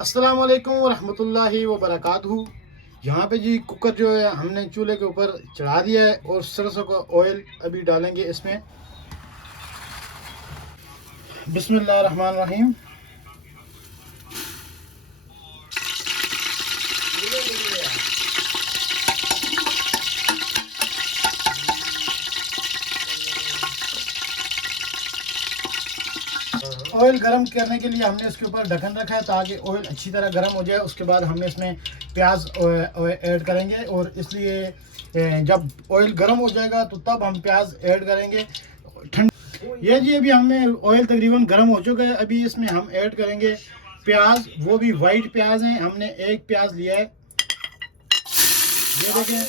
अस्सलाम वालेकुम रहमतुल्लाहि व बरकातहू। यहाँ पे जी कुकर जो है हमने चूल्हे के ऊपर चढ़ा दिया है और सरसों का ऑयल अभी डालेंगे इसमें। बिस्मिल्लाह रहमान रहीम। ऑयल गरम करने के लिए हमने इसके ऊपर ढक्कन रखा है ताकि ऑयल अच्छी तरह गरम हो जाए। उसके बाद हमने इसमें प्याज ऐड करेंगे और इसलिए जब ऑयल गरम हो जाएगा तो तब हम प्याज ऐड करेंगे। ठंड ये जी अभी हमें ऑयल तकरीबन गरम हो चुका है। अभी इसमें हम ऐड करेंगे प्याज, वो भी वाइट प्याज हैं। हमने एक प्याज लिया है, ये देखें।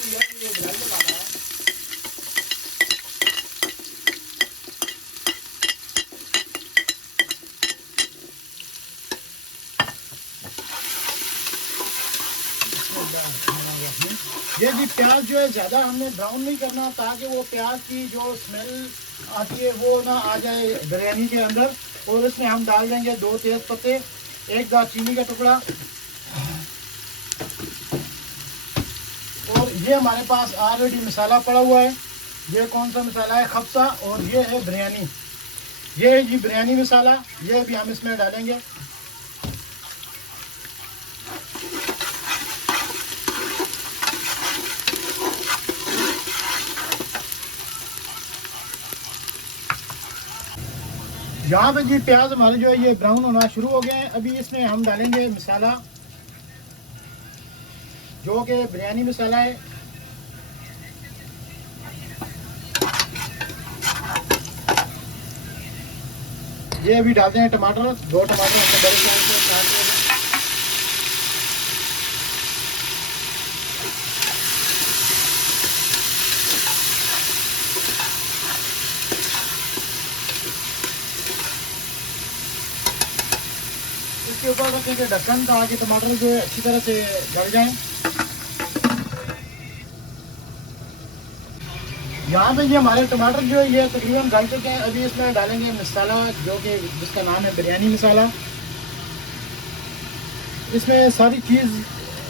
ये जी प्याज जो है ज़्यादा हमने ब्राउन नहीं करना ताकि वो प्याज की जो स्मेल आती है वो ना आ जाए बिरयानी के अंदर। और इसमें हम डाल देंगे 2 तेज़ पत्ते, 1 दालचीनी का टुकड़ा। और ये हमारे पास ऑलरेडी मसाला पड़ा हुआ है। ये कौन सा मसाला है? खप्सा। और ये है बिरयानी, ये है जी बिरयानी मसाला। ये भी हम इसमें डालेंगे। यहाँ पे जी प्याज हमारे जो है ये ब्राउन होना शुरू हो गए हैं। अभी इसमें हम डालेंगे मसाला, जो कि बिरयानी मसाला है। ये अभी डालते हैं टमाटर, 2 टमाटर हमने बड़े स्लाइस में काट दिए हैं। इसके ऊपर रखेंगे ढक्कन ताकि टमाटर जो है अच्छी तरह से गल जाएं। यहाँ पे ये हमारे टमाटर जो है ये तकरीबन गल चुके हैं। अभी इसमें डालेंगे मसाला, जो कि जिसका नाम है बिरयानी मसाला। इसमें सारी चीज़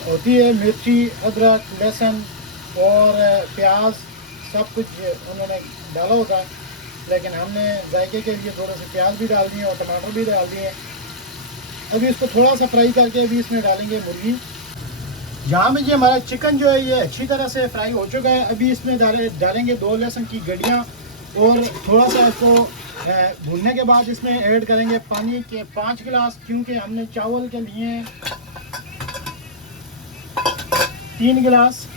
होती है, मिर्ची, अदरक, लहसुन और प्याज, सब कुछ उन्होंने डाला होता है। लेकिन हमने जायके के लिए थोड़े से प्याज भी डाल दिए और टमाटर भी डाल दिए। अभी इसको थोड़ा सा फ्राई करके अभी इसमें डालेंगे मुर्गी। यहाँ में ये हमारा चिकन जो है ये अच्छी तरह से फ्राई हो चुका है। अभी इसमें डालेंगे 2 लहसुन की गड्डियाँ और थोड़ा सा इसको भूनने के बाद इसमें ऐड करेंगे पानी के 5 गिलास, क्योंकि हमने चावल के लिए 3 गिलास।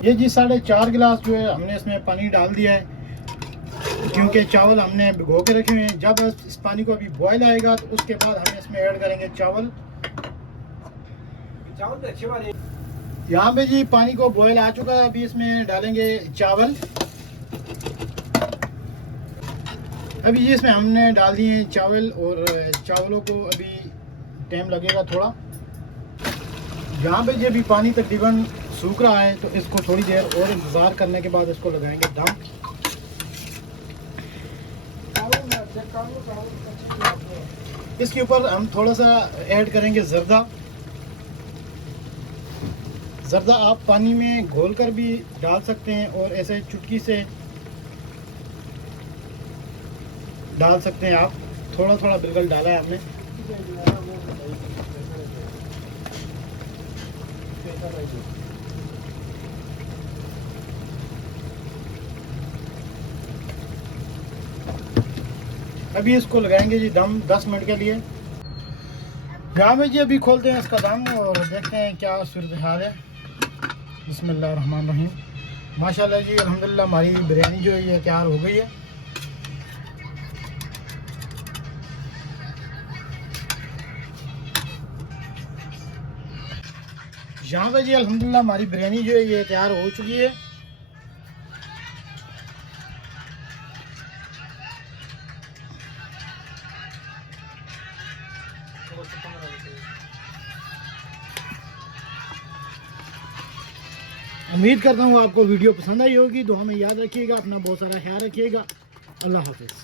ये जी 4.5 गिलास जो है हमने इसमें पानी डाल दिया है, क्योंकि चावल हमने भिगो के रखे हुए हैं। जब इस पानी को अभी बॉयल आएगा तो उसके बाद हम इसमें ऐड करेंगे चावल। यहाँ पे जी पानी को बॉयल आ चुका है। अभी इसमें डालेंगे चावल। अभी जी इसमें हमने डाल दिए चावल और चावलों को अभी टाइम लगेगा थोड़ा। यहाँ पे ये भी पानी तकरीबन सूख रहा है तो इसको थोड़ी देर और इंतज़ार करने के बाद इसको लगाएंगे दम। इसके ऊपर हम थोड़ा सा ऐड करेंगे ज़र्दा। ज़र्दा आप पानी में घोलकर भी डाल सकते हैं और ऐसे चुटकी से डाल सकते हैं आप। थोड़ा थोड़ा बिल्कुल डाला है हमने। अभी इसको लगाएंगे जी दम 10 मिनट के लिए। यहाँ में जी अभी खोलते हैं इसका दम और देखते हैं क्या सूरत हाल है। बिस्मिल्लाह रहमान रहीम। माशाल्लाह जी अल्हम्दुलिल्लाह हमारी बिरयानी जो है ये तैयार हो गई है। यहाँ पे जी अल्हम्दुलिल्लाह हमारी बिरयानी जो है ये तैयार हो चुकी है। उम्मीद करता हूँ आपको वीडियो पसंद आई होगी। दुआ में याद रखिएगा, अपना बहुत सारा ख्याल रखिएगा। अल्लाह हाफिज़।